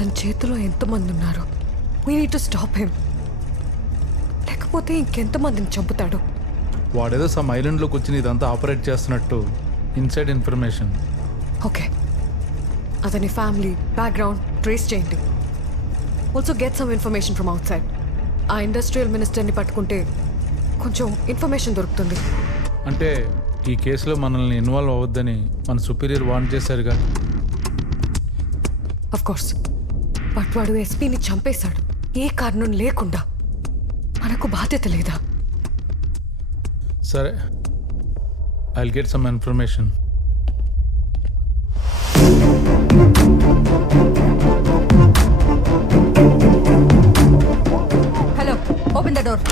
అతని చేతిలో ఎంతమంది ఉన్నారు? We need to stop him. లేకపోతే ఇంకెంతమందిని చంపుతాడు? వాడేదో సమ్ ఐలాండ్లోకి వచ్చి ఇదంతా ఆపరేట్ చేస్తున్నట్టు ఇన్సైడ్ ఇన్ఫర్మేషన్. ఓకే, అతని ఫ్యామిలీ బ్యాక్గ్రౌండ్ ట్రేస్ చేయండి. Also get some information from out side. ఆ ఇండస్ట్రియల్ మినిస్టర్ని పట్టుకుంటే కొంచెం ఇన్ఫర్మేషన్ దొరుకుతుంది. అంటే ఈ కేసులో మనల్ని ఇన్వాల్వ్ అవ్వద్దని మన సుపీరియర్ వార్న్ చేశారుగా. అఫ్ కోర్స్, బట్ వాడు ఎస్పీని చంపేశాడు ఏ కారణం లేకుండా. మనకు బాధ్యత లేదా? సరే, I'll get some information. Hello, open the door.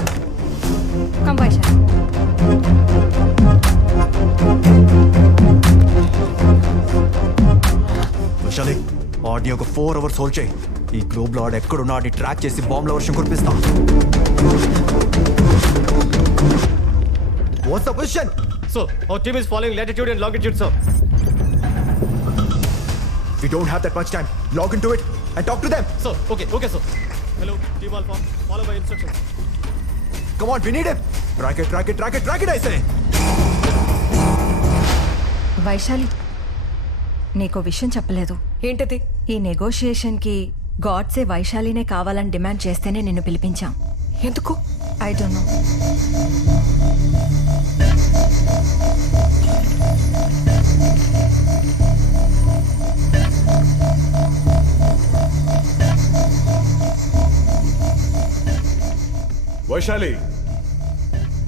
Come Vaishali. Vaishali, ఆడిని ఒక 4 hours హోల్డ్ చేయి. ఈ గ్లోబ్లో ఆడు ఎక్కడున్నా ఆడిని ట్రాక్ చేసి బాంబుల వర్షం కురిపిస్తా. What's the position? So, our team is following latitude and longitude, sir. We don't have that much time. Log into it and talk to them. Sir, okay, sir. Hello, Team Alpha. Follow my instructions. Come on, we need him. Track it, I say. Vaishali, నీకో విషయం చెప్పలేదు. ఏంటది? ఈ నెగోషియేషన్కి గాడ్సే వైశాలినే కావాలని demand చేస్తేనే నిన్ను పిలిపించాం. ఎందుకు? I don't know. Vaishali,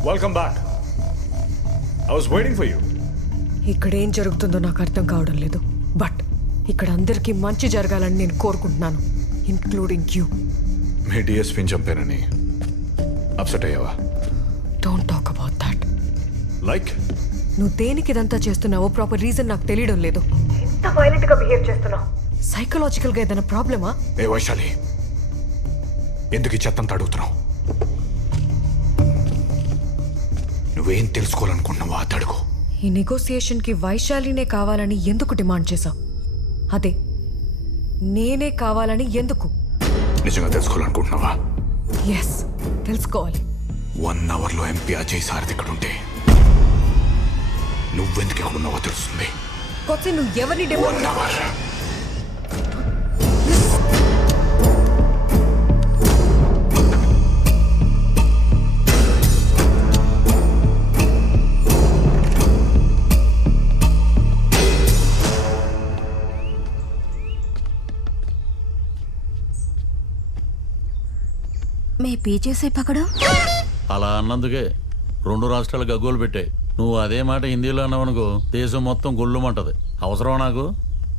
welcome back. I was waiting for you. ఇక్కడ ఏం జరుగుతుందో నాకు అర్థం కావడం లేదు. బట్ ఇక్కడ అందరికీ మంచి జరగాలని నేను కోరుకుంటున్నాను, ఇంక్లూడింగ్ యూ. మీ డిఎస్పీని చంపానని అప్సెట్ అయ్యావా? Don't talk about that. Like నువ్వు దేనికి ఇదంతా చేస్తున్నావో ప్రాపర్ రీజన్ నాకు తెలియడం లేదు. ఎంత వైలెంట్ గా బిహేవ్ చేస్తున్నావు? సైకలాజికల్ గా ఏదైనా ప్రాబ్లమా? ఏ వైశాలి, ఎందుకు ఈ చెత్తంతా అడుగుతున్నావు? నువ్వేం తెలుసుకోవాలనుకుంటున్నావో అది అడుగు. ఈ నెగోసియేషన్ కి వైశాలినే కావాలని ఎందుకు డిమాండ్ చేశావు? అదే, నేనే కావాలని ఎందుకు? నిజంగా తెలుసుకోవాలనుకుంటున్నావా? ఎస్, తెలుసుకోవాలి. 1 hourలో ఎంపీ అజయ్ సారథి ఇక్కడ ఉంటే నువ్వెందుకు ఎక్కడున్నావో తెలుస్తుంది. కొత్త నువ్వు ఎవరిని 1 hour. మే పీछे से पकड़ो. అలా అన్నందుకే 2 రాష్ట్రాలు గగ్గోలు పెట్టాయి. నువ్వు అదే మాట హిందీలో అన్నావనుకో దేశం మొత్తం గొల్లుమంటది. అవసరం నాకు?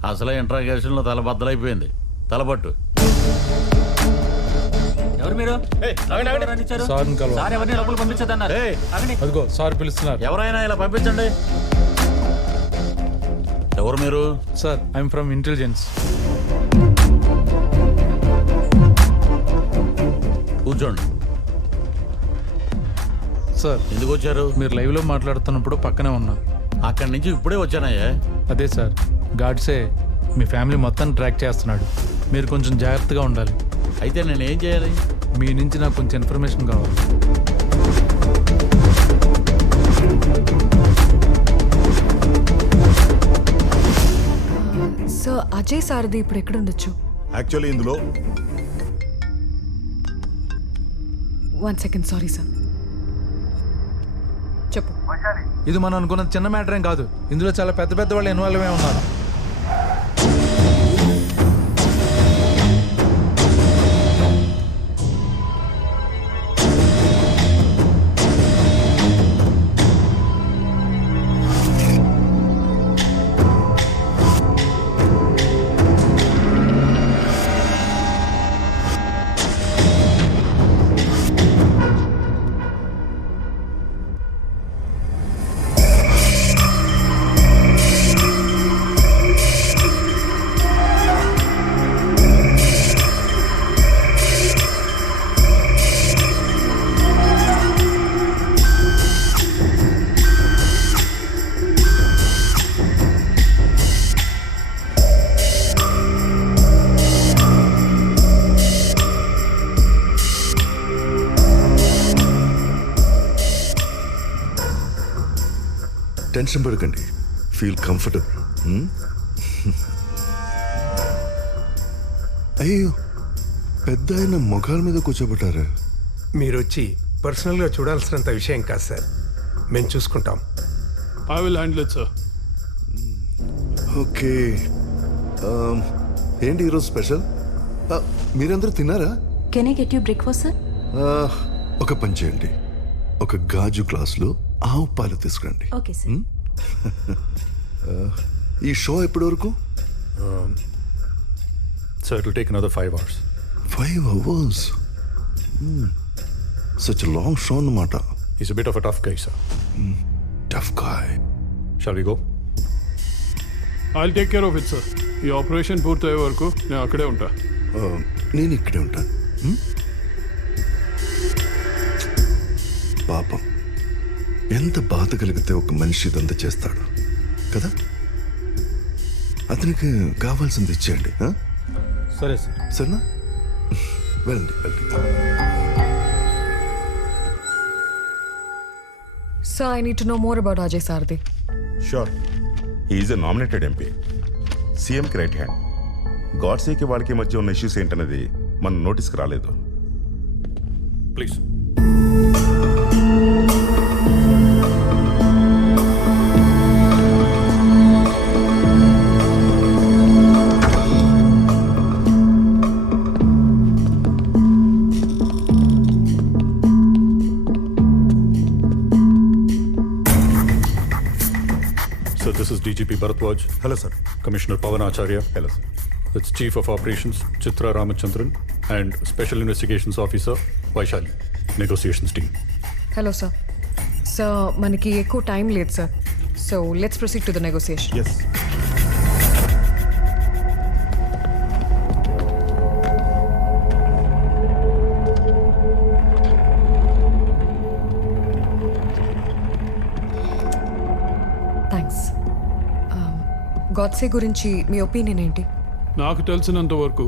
అసలే ఇంట్రాగేషన్లో తల బద్దలైపోయింది. తలపట్టు. ఎవరు మీరు? సార్ని కలవాలి. సార్ ఎవరిని డబ్బులు పంపించదన్నారు. అదిగో సార్ పిలుస్తున్నారు. ఎవరైనా ఇలా పంపించండి. ఎవరు మీరు? Sir, I'm from intelligence. కూర్చోండి. సార్, ఎందుకు వచ్చారు? మీరు లైవ్లో మాట్లాడుతున్నప్పుడు పక్కనే ఉన్నా. అక్కడి నుంచి ఇప్పుడే వచ్చానయ్యా. అదే సార్, గాడ్సే మీ ఫ్యామిలీ మొత్తాన్ని ట్రాక్ చేస్తున్నాడు. మీరు కొంచెం జాగ్రత్తగా ఉండాలి. అయితే నేను ఏం చేయాలి? మీ నుంచి నాకు కొంచెం ఇన్ఫర్మేషన్ కావాలి. సార్, అజయ్ సారథి ఇప్పుడు ఎక్కడ ఉండొచ్చు? యాక్చువల్లీ ఇందులో 1 second, సారీ సార్. చెప్పు. ఇది మనం అనుకున్న చిన్న మ్యాటర్ ఏం కాదు. ఇందులో చాలా పెద్ద పెద్ద వాళ్ళు ఇన్వాల్వ్ అయి ఉన్నారు. టెన్షన్ పడకండి, ఫీల్ కంఫర్టబుల్. అయ్యో, పెద్ద ఆయన మొఖాల మీద కూర్చోబెట్టారా? మీరు వచ్చి పర్సనల్గా చూడాల్సినంత విషయం కాదు సార్, మేము చూసుకుంటాం. I will handle it sir. Okay. ఏంటి ఈరోజు స్పెషల్? మీరందరూ తిన్నారా? Can I get you breakfast sir? ఒక పని చేయండి, ఒక గాజు గ్లాసులో ఆవు పాలు తీసుకురండి. Okay sir. ఈ షో ఎప్పటి వరకు? Sir, it will take another 5 hours. 5 hours. Such a long show అన్నమాట. He's a bit of a tough guy, sir. Tough guy. Shall we go? I'll take care of it sir. ఈ operation పూర్తయ్యే వరకు నేను అక్కడే ఉంటా. నేను ఇక్కడే ఉంటాను. పాపం, ఎంత బాధ కలిగితే ఒక మనిషి ఇదంతా చేస్తాడు కదా. అతనికి కావాల్సింది ఇచ్చేయండి. సరే సార్. సరేనా? వెళ్ళండి వెళ్ళండి. Sir, I need to know more about Ajay Sardi. Sure, he's a nominated MP, సీఎంకి రైట్ హ్యాండ్. గాడ్సేకి వాళ్ళకి మధ్య ఉన్న ఇష్యూస్ ఏంటనేది మన నోటీస్కి రాలేదు. Please. So this is DGP Bharatwaj. Hello sir. Commissioner Pavan Acharya. Hello sir. That's Chief of Operations Chitra Ramachandran and Special Investigations Officer Vaishali. Negotiations team. Hello, sir. Sir, మనకి ఎక్కువ time లేదు sir. So let's proceed to the negotiation. Yes. Thanks. Godse గురించి మీ opinion ఏంటి? నాకు తెలిసినంత వరకు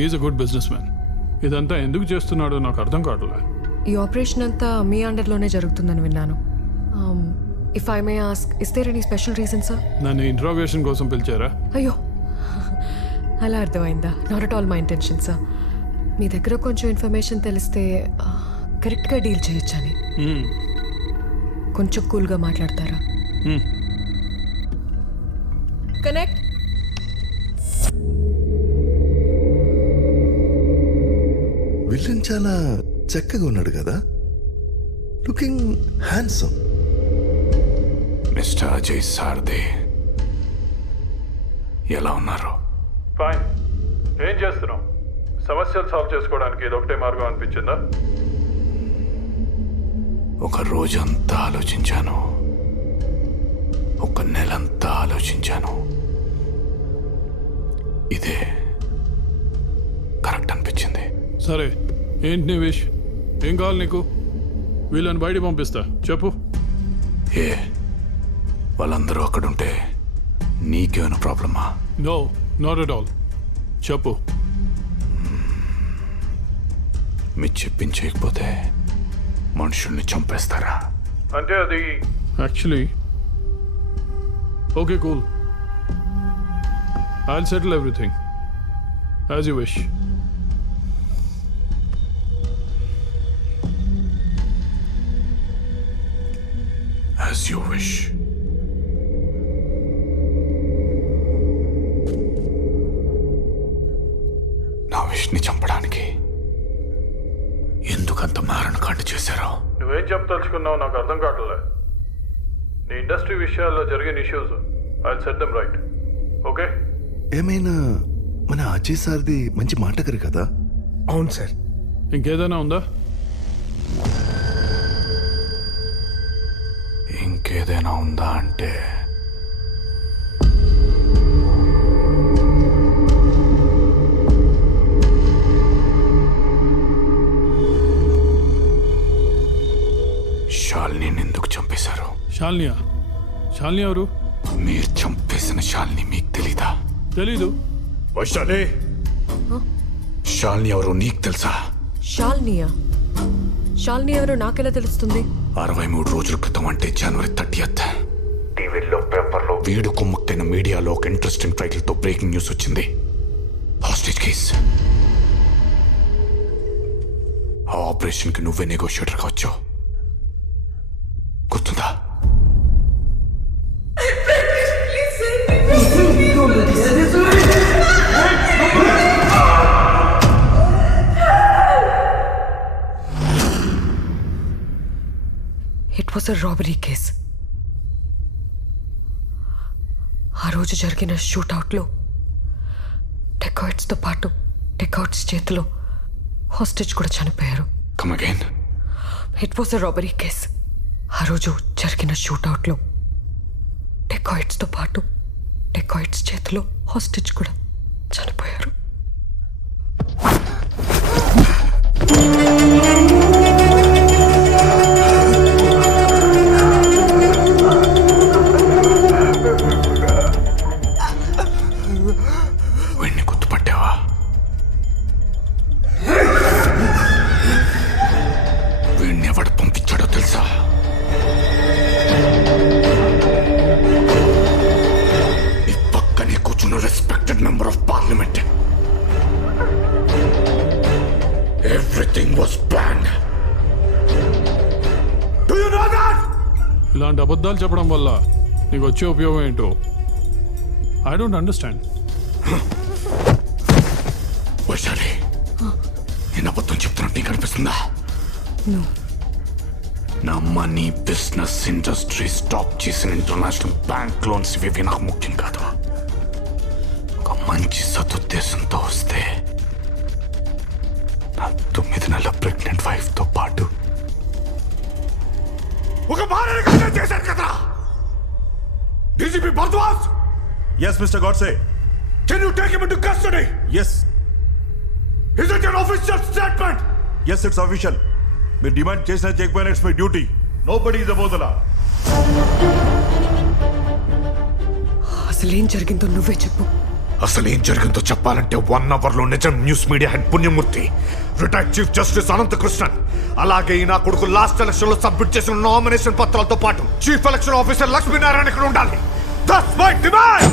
is a good business man. ఇదంతా ఎందుకు చేస్తున్నాడో నాకు అర్థం కావట్లే. ఈ ఆపరేషన్ అంతా మీ అండర్లోనే జరుగుతుందని విన్నాను. If I may ask, is there any special reason sir? నన్ను ఇంట్రాగేషన్ కోసం పిలిచారా? అయ్యో, అలా అర్థమైందా? Not at all my intention sir. మీ దగ్గర కొంచెం ఇన్ఫర్మేషన్ తెలిస్తే కరెక్ట్గా డీల్ చేయొచ్చని. కొంచెం కూల్గా మాట్లాడతారా? కనెక్ట్. విలన్ చాలా చక్కగా ఉన్నాడు కదా, లుకింగ్ హ్యాండ్సమ్. మిస్టర్ అజయ్ సార్దే, ఎలా ఉన్నారు? ఫైన్. ఏం చేస్తున్నావు? సమస్యలు సాల్వ్ చేసుకోవడానికి ఇదొకటే మార్గం అనిపించిందా? ఒక రోజంతా ఆలోచించాను, ఒక నెలంతా ఆలోచించాను. ఇదే కరెక్ట్ అనిపించింది. సరే, ఏంటి నీ విష్? ఏం కావాలి నీకు? వీళ్ళని బయట పంపిస్తా, చెప్పు. ఏ వాళ్ళందరూ అక్కడుంటే నీకేమైనా ప్రాబ్లమా? No, not at all. చెప్పు. మీరు చెప్పించకపోతే మనుషుల్ని చంపేస్తారా? అంటే అది actually okay, cool. I'll settle everything as you wish. As you wish. నా విష్ని చంపడానికి ఎందుకంత మారణకాండ చేశారో? నువ్వేం చెప్పదలుచుకున్నావు నాకు అర్థం కావట్లే. నీ ఇండస్ట్రీ విషయాల్లో జరిగిన issues I'll set them right. Okay? ఏమైనా మన అజయ్ సార్ది మంచి మాటగారు కదా. అవును సార్. ఇంకేదైనా ఉందా? ఇంకేదైనా ఉందా అంటే శాలిని ఎందుకు చంపేశారు? శాలినియా? శాలిని ఎవరు? మీరు చంపేసిన శాలిని మీకు తెలీదా? తెలీదు. వైశాలి, శాలిని ఎవరు నీకు తెలుసా? శాలినియా? శాలిని ఎవరో నాకెలా తెలుస్తుంది? 63 రోజుల క్రితం, అంటే జనవరి 30th టీవీల్లో పేపర్లో వీడు కుమ్మక్కైన మీడియాలో ఒక ఇంట్రెస్టింగ్ టైటిల్తో బ్రేకింగ్ న్యూస్ వచ్చింది. Hostage case. ఆ ఆపరేషన్కి నువ్వే నెగోషియేటర్గా వచ్చావు, గుర్తుందా? It was a robbery case. ఆ రోజు జరిగిన షూట్అవుట్లో డెకాయిట్స్తో పాటు డెకాయిట్స్ చేతిలో హాస్టేజ్ కూడా చనిపోయారు. Come again. It was a robbery case. ఆ రోజు జరిగిన షూట్అవుట్లో డెకాయిట్స్తో పాటు డెకాయిట్స్ చేతిలో హాస్టేజ్ కూడా చనిపోయారు. వీడిని గుర్తుపట్టావా? వీడిని ఎవడు పంపించాడో తెలుసా? ఈ పక్కనే కూర్చున్న respected member of parliament. Everything was planned. Do you know that? ఇలాంటి అబద్ధాలు చెప్పడం వల్ల నీకు వచ్చే ఉపయోగం ఏంటో ఐ డోంట్ అండర్స్టాండ్. వైశాలి, నేను అబద్ధం చెప్తున్నట్టు నీకు అనిపిస్తుందా? నా మనీ, బిజినెస్, ఇండస్ట్రీ, స్టాప్ చేసిన ఇంటర్నేషనల్ బ్యాంక్ లోన్స్ ఇవి నాకు ముఖ్యం కాదు. ఒక మంచి సదుద్దేశంతో వస్తే నా 9 నెలల ప్రెగ్నెంట్ వైఫ్ తో పాటు ఒక భార్యని కన్నే చేశారు కదా DGP Bharadwaj. Yes mister Godse. Can you take him into custody? Yes. Is it your official statement? Yes, it's official. మీరు డిమాండ్ చేసినా చేయకపోయినా it's my duty. Nobody is above the law. అసలేం జరిగిందో నువ్వే చెప్పు. అసలేం జరిగిందో చెప్పాలంటే 1 అవర్లో నిజం న్యూస్ మీడియా హెడ్ పుణ్యమూర్తి, రిటైర్డ్ చీఫ్ జస్టిస్ అనంతకృష్ణన్, అలాగే నా కొడుకు లాస్ట్ ఎలక్షన్ లో సబ్మిట్ చేసిన నామినేషన్ పత్రాలతో పాటు చీఫ్ ఎలక్షన్ ఆఫీసర్ లక్ష్మీనారాయణ ఇక్కడ ఉండాలి. That's my demand.